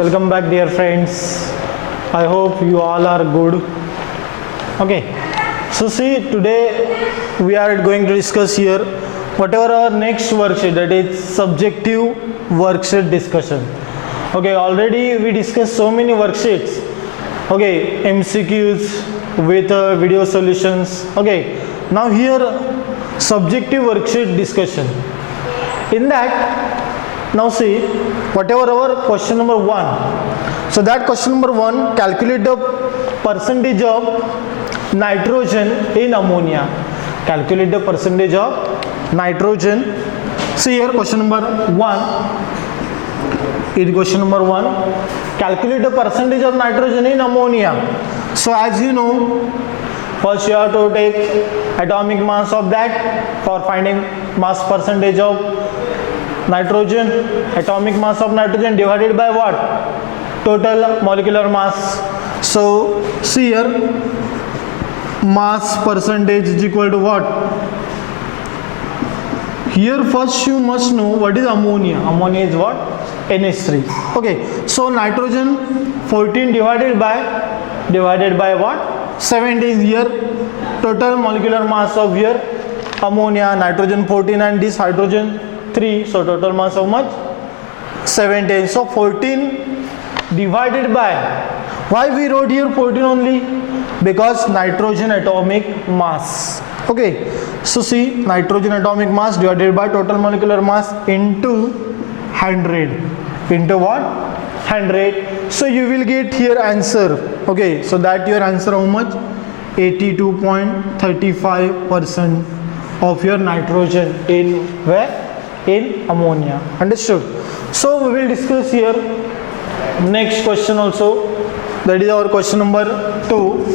Welcome back, dear friends. I hope you all are good. Okay, so see, today we are going to discuss here whatever our next worksheet, that is subjective worksheet discussion. Okay, already we discussed so many worksheets. Okay, MCQs with video solutions. Okay, now here subjective worksheet discussion. In that, now see, whatever our question number 1. So that question number 1, calculate the percentage of nitrogen in ammonia. Calculate the percentage of nitrogen. See here question number 1. In question number 1, calculate the percentage of nitrogen in ammonia. So as you know, first you have to take atomic mass of that for finding mass percentage of nitrogen. Atomic mass of nitrogen divided by what? Total molecular mass. So see here, mass percentage is equal to what? Here first you must know what is ammonia. Ammonia is what? NH3. Okay, so nitrogen 14 divided by what? 17 here. Total molecular mass of here ammonia, nitrogen 14 and this hydrogen 3, so total mass how much? 17. So 14 divided by, why we wrote here 14 only? Because nitrogen atomic mass. Okay, so see, nitrogen atomic mass divided by total molecular mass into 100. Into what? 100. So you will get here answer. Okay, so that your answer how much? 82.35% of your nitrogen in where? In ammonia. Understood? So we will discuss here next question also, that is our question number 2,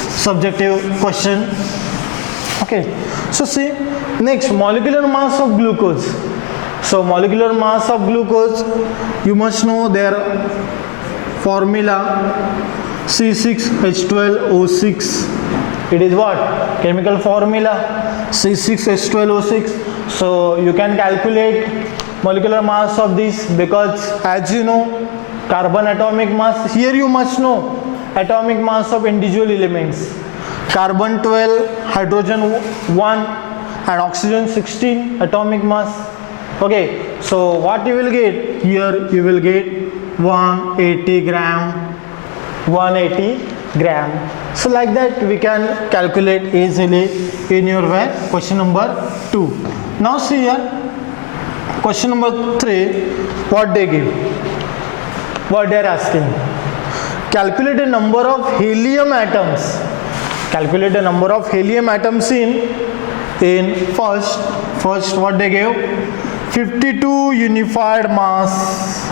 subjective question. Okay, so see, next, molecular mass of glucose. So molecular mass of glucose, you must know their formula, C6H12O6. It is what? Chemical formula, C6H12O6. So you can calculate molecular mass of this, because as you know, carbon atomic mass, here you must know atomic mass of individual elements. Carbon 12, hydrogen 1 and oxygen 16 atomic mass. Okay, so what you will get? Here you will get 180 gram. 180 gram. So like that we can calculate easily in your question number 2. Now see here, question number 3, what they give? What they are asking? Calculate the number of helium atoms. Calculate the number of helium atoms in first what they gave? 52 unified mass.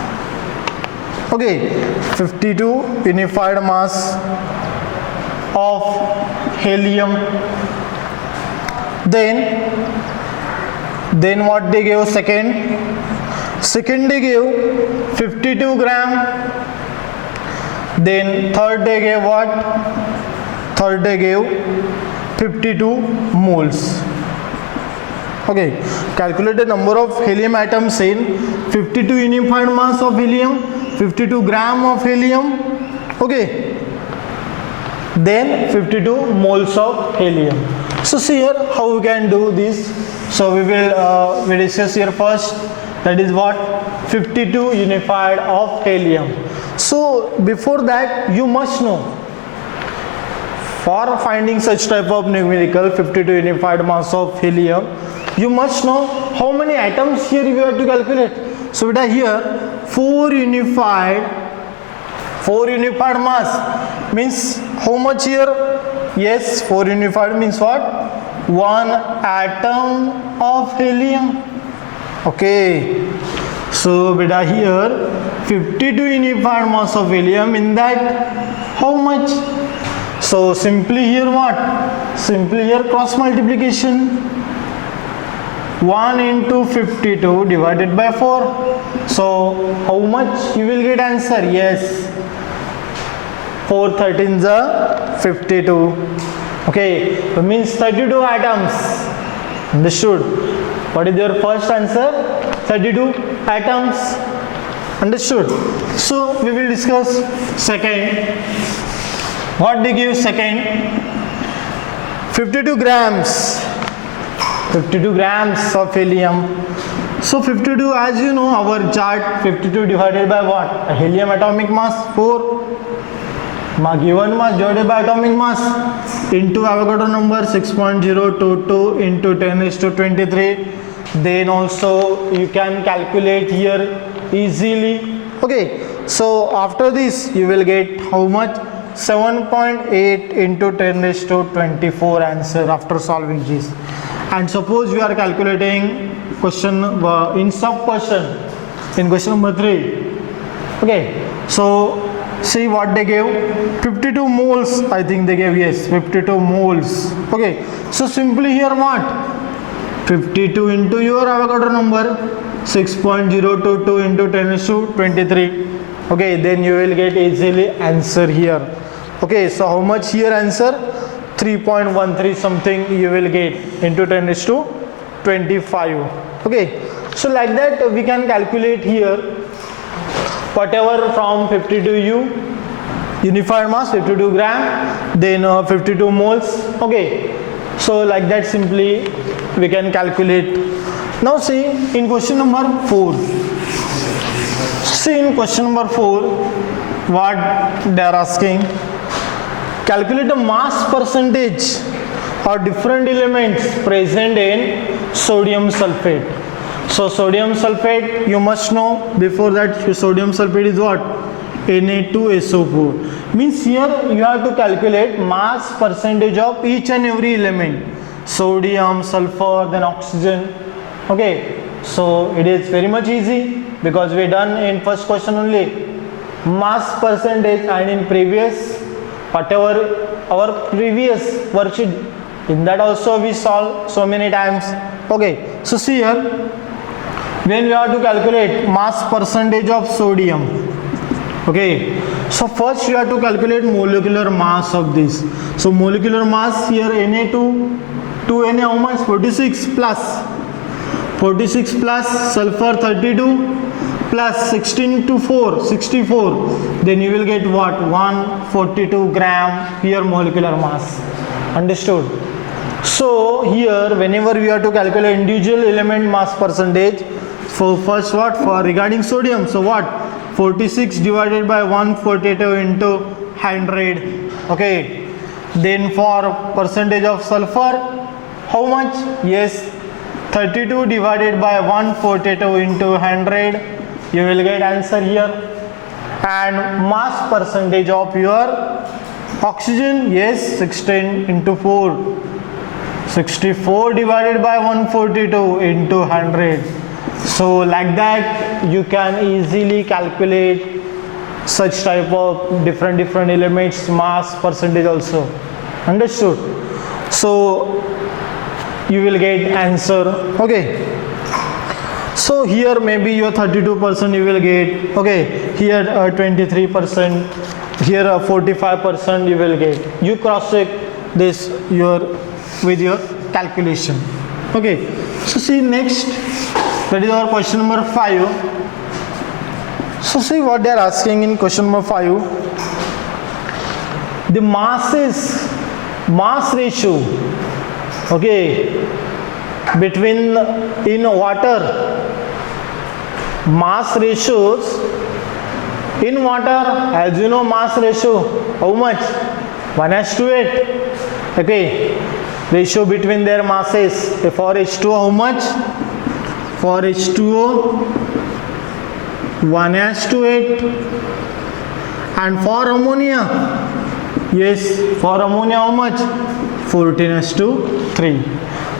Okay, 52 unified mass of helium. Then what they gave? Second they gave 52 gram. Then third they gave what? Third they gave 52 moles. Okay, calculate the number of helium atoms in 52 unified mass of helium, 52 gram of helium. Okay, then 52 moles of helium. So see here how we can do this. So we will we discuss here first, that is what? 52 unified of helium. So before that you must know, for finding such type of numerical 52 unified mass of helium, you must know how many atoms here you have to calculate. So beta here 4 unified mass means how much here? Yes, 4 unified means what? 1 atom of helium. Okay, so beta here 52 unified mass of helium, in that how much? So simply here what? Simply here cross multiplication. 1 into 52 divided by 4. So how much you will get answer? Yes, 4 13s are 52. Okay, it means 32 atoms. Understood? What is your first answer? 32 atoms. Understood? So we will discuss second. What they give second? 52 grams. 52 grams of helium. So 52, as you know, our chart, 52 divided by what? Helium atomic mass 4. Given mass divided by atomic mass into Avogadro number 6.022 into 10 raised to 23. Then also you can calculate here easily. Okay, so after this you will get how much? 7.8 into 10 raised to 24 answer after solving this. And suppose we are calculating question in sub question in question number 3. Okay, so see what they gave. 52 moles, I think they gave, yes, 52 moles. Okay, so simply here what? 52 into your Avogadro number 6.022 into 10 raised to 23. Okay, then you will get easily answer here. Okay, so how much here answer? 3.13 something you will get into 10 raised to 25. Okay, so like that we can calculate here whatever from 52U unified mass 52 gram, then 52 moles. Okay, so like that simply we can calculate. Now see in question number 4. See in question number 4 what they are asking. Calculate the mass percentage of different elements present in sodium sulfate. So sodium sulfate, you must know before that sodium sulfate is what? Na2SO4. Means here you have to calculate mass percentage of each and every element. Sodium, sulfur, then oxygen. Okay, so it is very much easy because we done in first question only mass percentage, and in previous whatever our previous worksheet, in that also we solve so many times. Okay, so see here when we have to calculate mass percentage of sodium. Okay, so first you have to calculate molecular mass of this. So molecular mass here Na2 how much? 46 plus sulfur 32 plus 16 to 4 64, then you will get what? 142 gram here molecular mass. Understood? So here whenever we have to calculate individual element mass percentage, for first what? For regarding sodium, so what? 46 divided by 142 into 100. Okay, then for percentage of sulfur, how much? Yes, 32 divided by 142 into 100. You will get answer here. And mass percentage of your oxygen, yes, 16 into 4. 64 divided by 142 into 100. So like that you can easily calculate such type of different elements mass percentage also. Understood? So you will get answer. Okay, so here maybe your 32% you will get. Okay, here 23%, here 45% you will get. You cross check this with your calculation. Okay, so see next, that is our question number 5. So see what they are asking in question number 5. The mass ratio, okay, between in water, mass ratios in water, as you know, mass ratio how much? 1:8. Okay, ratio between their masses. For H2O how much? For H2O 1:8. And for ammonia, yes, for ammonia how much? 14:3.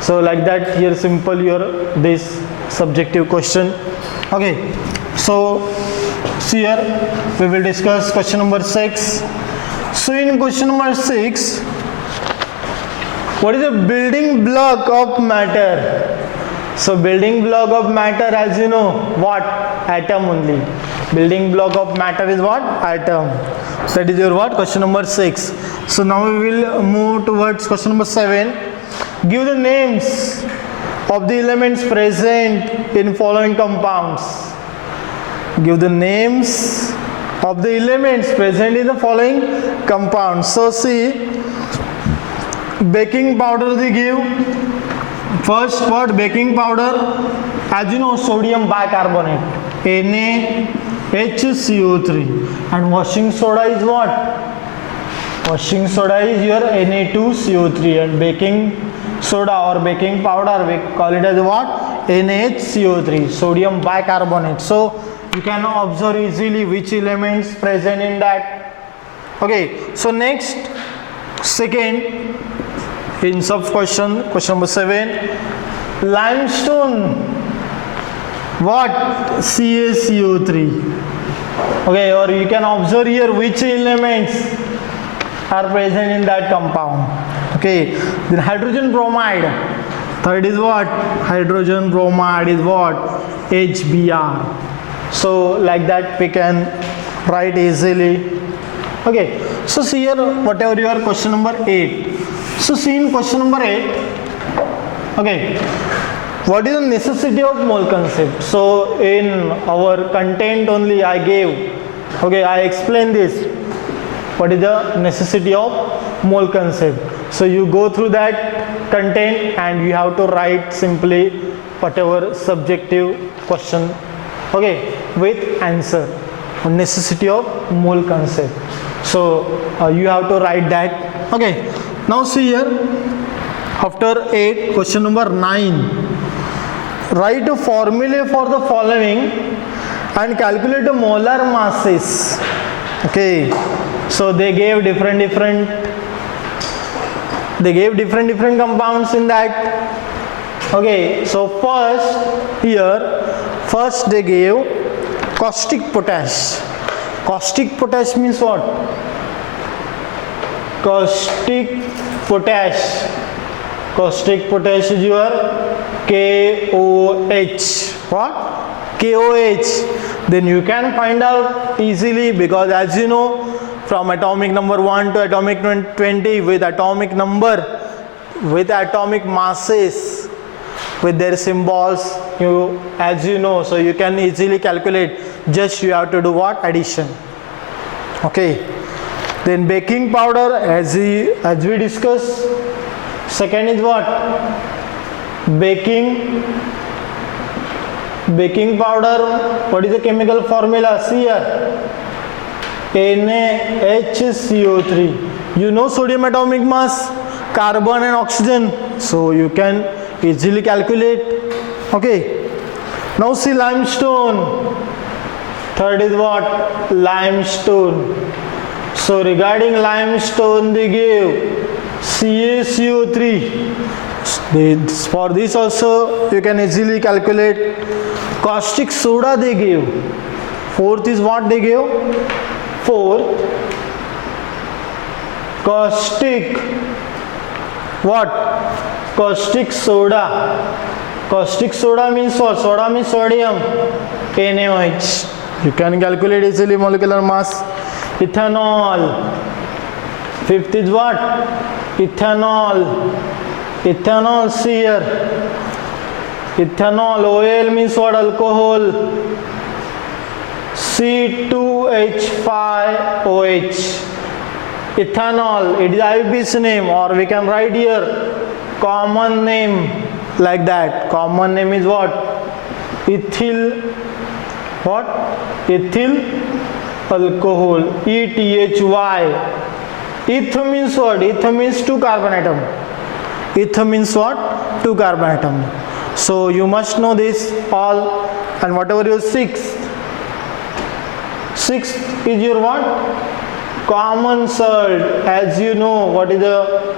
So like that here simple your this subjective question. Okay, so see here we will discuss question number 6. So in question number 6, what is the building block of matter? So building block of matter, as you know, what? Atom only. Building block of matter is what? Atom. So that is your what? Question number 6. So now we will move towards question number 7. Give the names of the elements present in following compounds. Give the names of the elements present in the following compound. So see, baking powder they give. First what? Baking powder, as you know, sodium bicarbonate, NaHCO3, and washing soda is what? Washing soda is your Na2CO3, and baking soda or baking powder we call it as what? NaHCO3, sodium bicarbonate. So you can observe easily which elements present in that. Okay, so next, second in sub question number 7, limestone, what? CaCO3. Okay, or you can observe here which elements are present in that compound. Okay, then hydrogen bromide, third is what? Hydrogen bromide is what? HBr. So like that we can write easily. Okay, so see here whatever your question number 8. So see in question number 8, okay, what is the necessity of mole concept? So in our content only I gave, okay, I explained this, what is the necessity of mole concept. So you go through that content and you have to write simply whatever subjective question, okay, with answer, necessity of mole concept. So you have to write that. Okay, now see here, after 8, question number 9, write a formula for the following and calculate the molar masses. Okay, so they gave different compounds in that. Okay, so first they gave caustic potash. Caustic potash means what? Caustic potash is your KOH. What? KOH. Then you can find out easily, because as you know, from atomic number 1 to atomic 20, with atomic number, with atomic masses, with their symbols, as you know, so you can easily calculate. Just you have to do what? Addition. Okay, then baking powder, as we discussed. Second is what? Baking powder, what is the chemical formula? See here, NaHCO3. You know sodium atomic mass, carbon and oxygen, so you can easily calculate. Okay, now see limestone. Third is what? Limestone. So regarding limestone they give CaCO3. For this also you can easily calculate. Caustic soda they give. Fourth is what they give? Fourth, caustic what? Caustic soda. Caustic soda means what? Soda means sodium, NaOH. You can calculate easily molecular mass. Ethanol. Fifth is what? Ethanol. Ethanol, see here. Ethanol, OL means what? Alcohol. C2H5OH. Ethanol, it is IUPAC's name, or we can write here common name like that. Common name is what? Ethyl. What? Ethyl alcohol. ETHY. Eth means what? Eth means 2 carbon atom. Eth means what? 2 carbon atom. So you must know this all. And whatever your sixth is your what? Common salt. As you know, what is the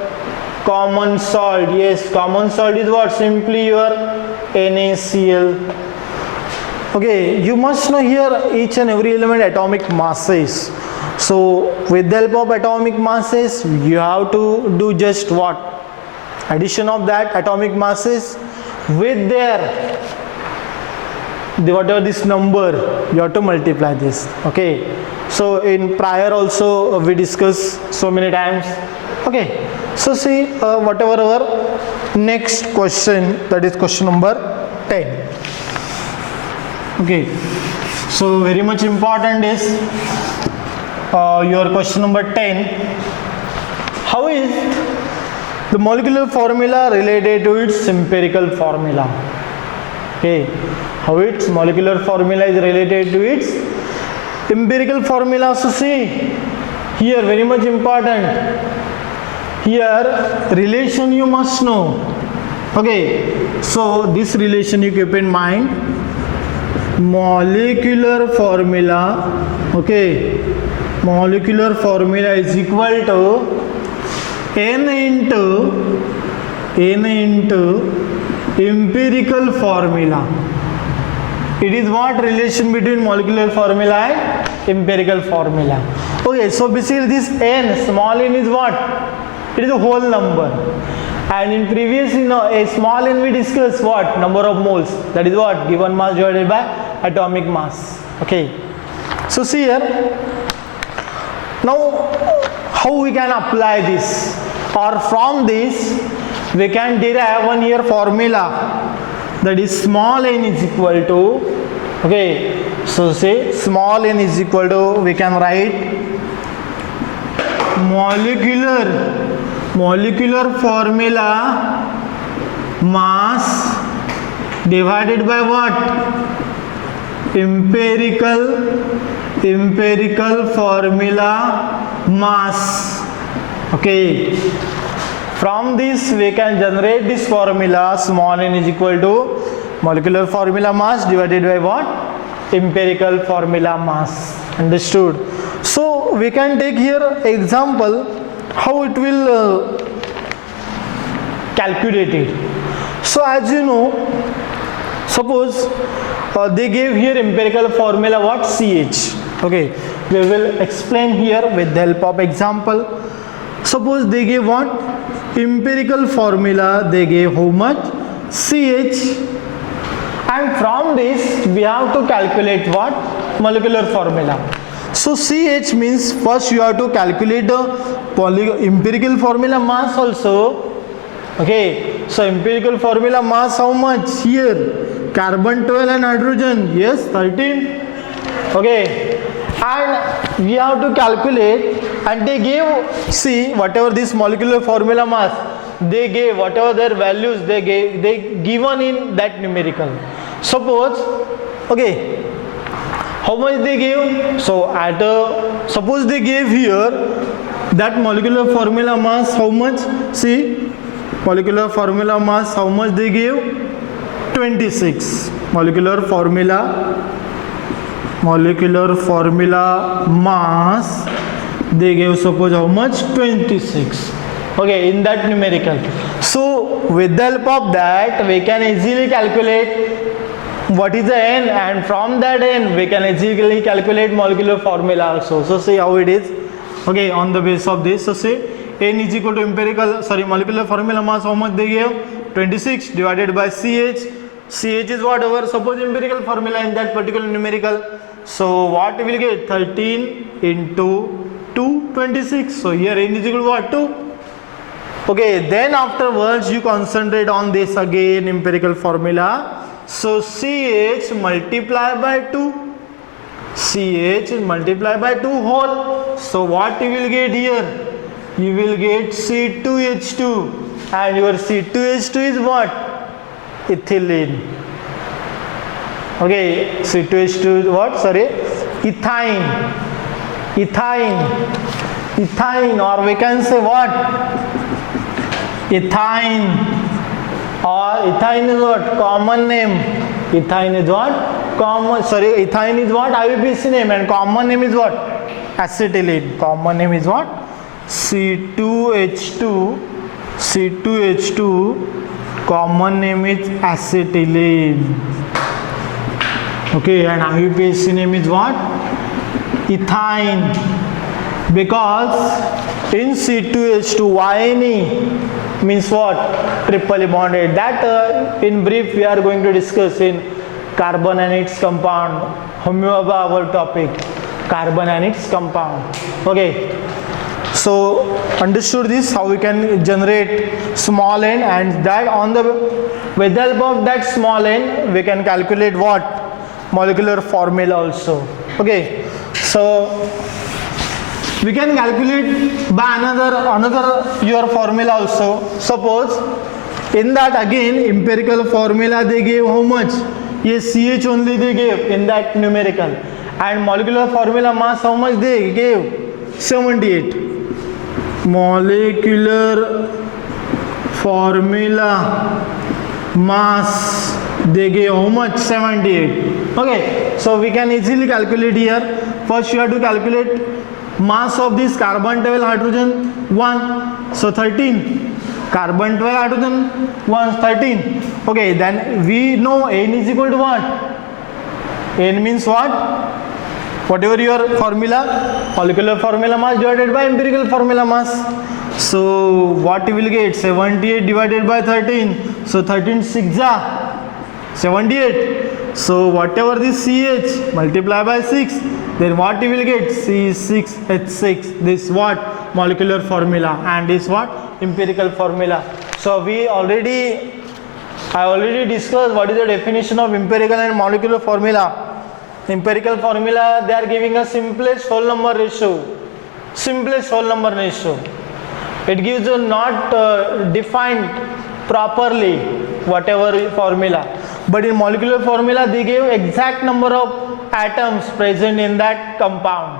common salt? Yes, common salt is what? Simply your NaCl. Okay, you must know here each and every element atomic masses. So with the help of atomic masses, you have to do just what? Addition of that atomic masses with their whatever this number, you have to multiply this. Okay, so in prior also we discussed so many times. Okay, so see whatever our next question, that is question number 10. Okay, So very much important is your question number 10. How is the molecular formula related to its empirical formula? Okay, how its molecular formula is related to its empirical formula. So see here, very much important, here relation you must know. Okay, so this relation you keep in mind, molecular formula, okay, molecular formula is equal to n into empirical formula. It is what relation between molecular formula and empirical formula. Okay, so basically this n, small n is what? It is a whole number. And in previous, a small n we discussed what? Number of moles. That is what? Given mass divided by atomic mass. Okay. So see here. Now, how we can apply this? Or from this, we can derive one here formula. That is small n is equal to, okay, so say small n is equal to, we can write molecular formula mass divided by what? Empirical formula mass. Okay. From this we can generate this formula, small n is equal to molecular formula mass divided by what? Empirical formula mass. Understood? So we can take here example how it will calculate it. So as you know, suppose they gave here empirical formula what? CH. Okay, we will explain here with the help of example. Suppose they gave what? Empirical formula, they gave how much? CH, and from this we have to calculate what? Molecular formula. So CH means first you have to calculate the empirical formula mass also. Okay, so empirical formula mass how much? Here carbon 12 and hydrogen, yes, 13. Okay, and we have to calculate, and they gave, see whatever this molecular formula mass they gave, whatever their values they gave, they given in that numerical. Suppose, okay, how much they gave? So at suppose they gave here that molecular formula mass how much? See, molecular formula mass how much they gave? 26. Molecular formula mass they gave, suppose how much? 26. Okay, in that numerical. So with the help of that we can easily calculate what is the n, and from that n we can easily calculate molecular formula also. So see how it is. Okay, on the basis of this, so say n is equal to molecular formula mass how much they gave? 26 divided by CH. CH is whatever, suppose empirical formula in that particular numerical. So what we will get? 13 into 2, 26. So here n is equal to what? 2. Okay, then afterwards you concentrate on this again, empirical formula. So CH multiply by 2. CH multiply by 2 whole. So what you will get here? You will get C2H2, and your C2H2 is what? Ethylene. Okay, C2H2 is what? Sorry, ethine, or we can say what? Ethine, or ethine is what? Common name. Ethine is what? Ethine is what? IUPAC name, and common name is what? Acetylene. Common name is what? C2H2. Common name is acetylene. Okay, and IUPAC name is what? Ethine. Because in C2H2 YNE means what? Triply bonded. That in brief we are going to discuss in carbon and its compound. Homeoba our topic, carbon and its compound. Okay, so understood this, how we can generate small n, and that on the with the help of that small n we can calculate what? molecular formula also. Okay, so we can calculate by another your formula also. Suppose in that again empirical formula they gave how much? Yes, CH only they gave in that numerical, and molecular formula mass how much they gave? 78. Molecular formula mass they gave how much? 78. Okay, so we can easily calculate here. First you have to calculate mass of this carbon 12 hydrogen 1, so 13. Carbon 12 hydrogen 1, 13. Okay, then we know N is equal to what? N means what? Whatever your formula, molecular formula mass divided by empirical formula mass. So what you will get? 78 divided by 13. So 13 6 78. So whatever this CH multiply by 6, then what you will get? C6H6. This what? Molecular formula, and this what? Empirical formula. So I already discussed what is the definition of empirical and molecular formula. Empirical formula, they are giving a simplest whole number ratio. Simplest whole number ratio. It gives you not defined properly whatever formula. But in molecular formula, they give exact number of atoms present in that compound.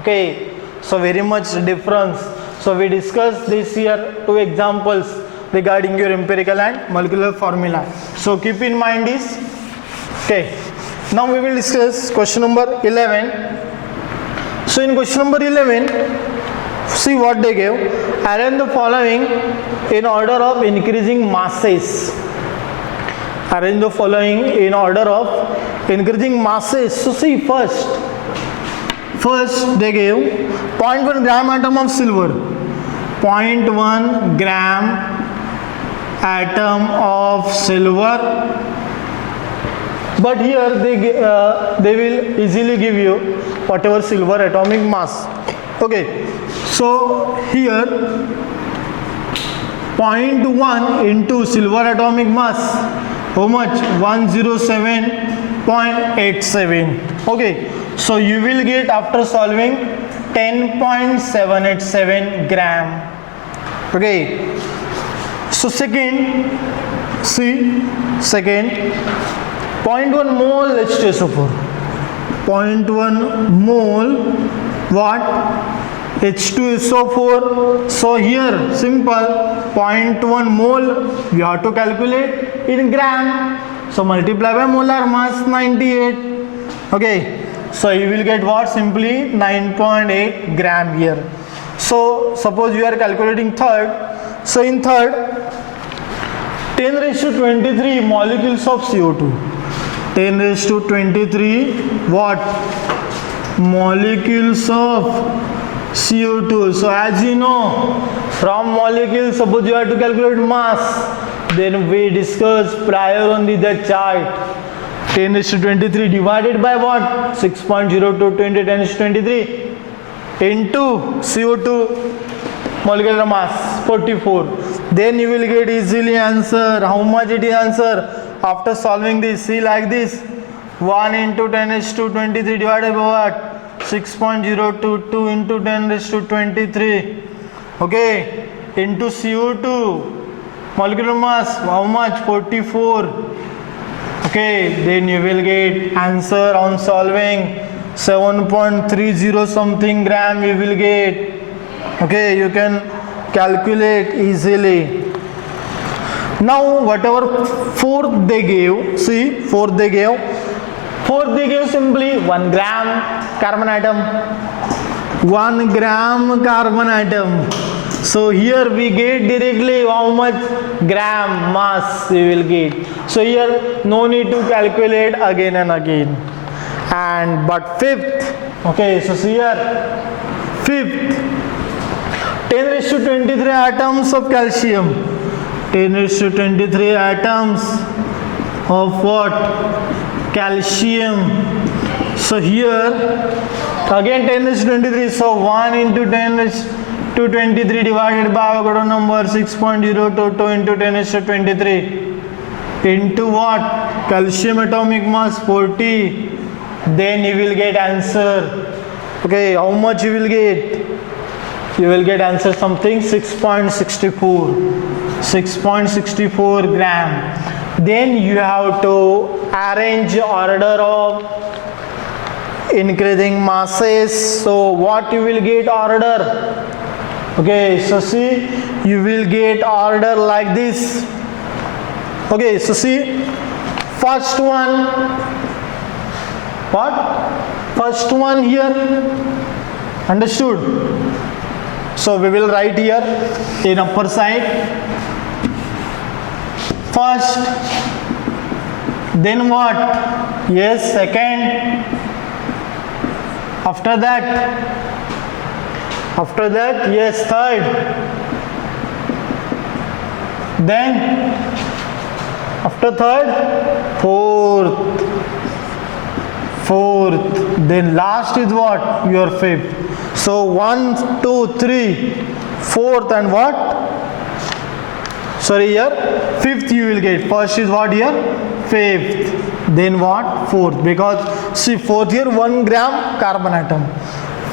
Okay, so very much difference. So we discussed this here 2 examples regarding your empirical and molecular formula. So keep in mind this. Okay, now we will discuss question number 11. So in question number 11, see what they gave. Arrange the following in order of increasing masses. Arrange the following in order of increasing masses. So see first they gave 0.1 gram atom of silver. 0.1 gram atom of silver. But here they will easily give you whatever silver atomic mass. Okay, so here 0.1 into silver atomic mass, how much? 107.87. Okay, so you will get after solving 10.787 gram. Okay, so second 0.1 mole H2SO4. 0.1 mole what? H2SO4. So here simple, 0.1 mole we have to calculate in gram. So multiply by molar mass 98. Okay, so you will get what? Simply 9.8 gram here. So suppose you are calculating third. So in third, 10⁻23 molecules of CO2. 10⁻23 what? Molecules of CO2. So as you know, from molecules, suppose you have to calculate mass, then we discussed prior on the chart. 10⁻23 divided by what? 6.02 into 10⁻23 into CO2 molecular mass 44. Then you will get easily answer. How much it is answer? After solving this, see like this, 1 into 10⁻23 divided by what? 6.022 into 10⁻23. Okay, into CO2 molecular mass, how much? 44. Okay, then you will get answer on solving 7.30 something gram you will get. Okay, you can calculate easily. Now whatever fourth they gave, see fourth they gave simply 1 gram carbon atom. 1 gram carbon atom. So here we get directly how much gram mass we will get. So here no need to calculate again and again. And but fifth, okay, so see here fifth, 10⁻23 atoms of calcium. 10⁻23 atoms of what? Calcium. So here again 10⁻23. So 1 into 10⁻23 divided by Avogadro number 6.022 into 10⁻23. into what? Calcium atomic mass 40. Then you will get answer. Okay, how much you will get? You will get answer something 6.64. 6.64 gram. Then you have to arrange order of increasing masses. So what you will get order? Okay, so see, you will get order like this. Okay, so see, first one, what? First one here, understood? So we will write here in upper side, first, then what? Yes, second, after that, yes, third, then after third, fourth, then last is what? Your fifth. So 1, 2, 3, fourth and what? Sorry, here fifth you will get. First is what here? Fifth. Then what? Fourth. Because see, fourth here 1 gram carbon atom.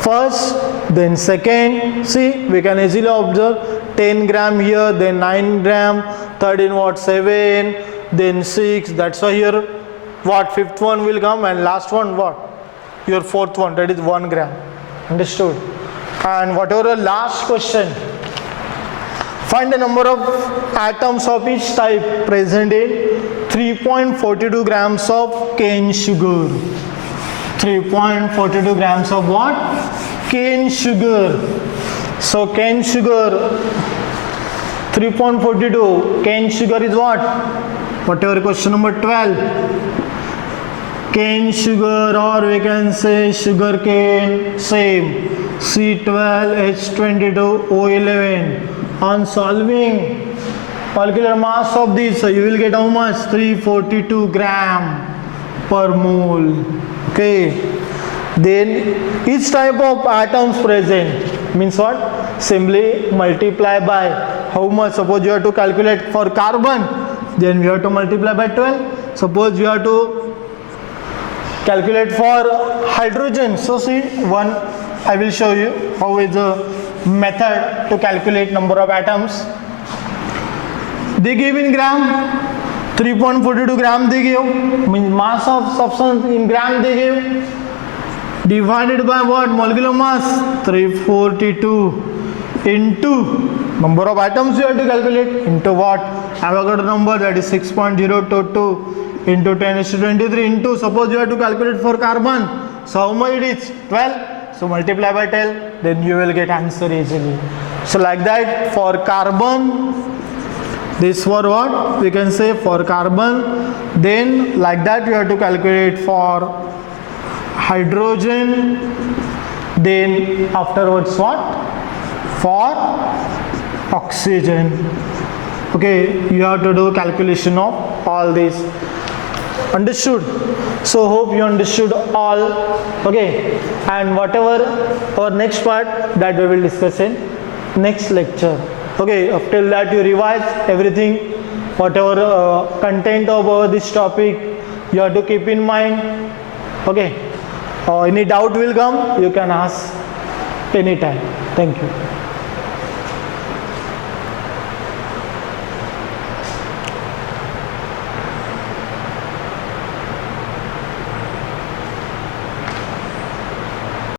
First, then second, see, we can easily observe 10 gram here, then 9 gram, third in what? 7, then 6. That's why here what? Fifth one will come, and last one what? Your fourth one, that is 1 gram. Understood? And whatever the last question, find the number of atoms of each type present in 3.42 grams of cane sugar. 3.42 grams of what? Cane sugar. So cane sugar, 3.42. Cane sugar is what? Whatever question number 12. Cane sugar, or we can say sugar cane, same. C12H22O11. On solving molecular mass of this, you will get how much? 342 gram per mole. Okay. Then each type of atoms present means what? Simply multiply by how much? Suppose you have to calculate for carbon, then we have to multiply by 12. Suppose you have to calculate for hydrogen. So see, one, I will show you how is the method to calculate number of atoms. They give in gram, 3.42 gram they give, means mass of substance in gram they give, divided by what? Molecular mass, 342, into number of atoms you have to calculate, into what? Avogadro number, that is 6.022, into 10⁻23, into, suppose you have to calculate for carbon, so how much it is? 12. So multiply by 12, then you will get answer easily. So like that for carbon, this for what? We can say for carbon. Then like that you have to calculate for hydrogen. Then afterwards what? For oxygen. Okay, you have to do calculation of all this. Understood? So hope you understood all. Okay, and whatever our next part, that we will discuss in next lecture. Okay, up till that you revise everything, whatever content of this topic you have to keep in mind. Okay, any doubt will come, you can ask anytime. Thank you.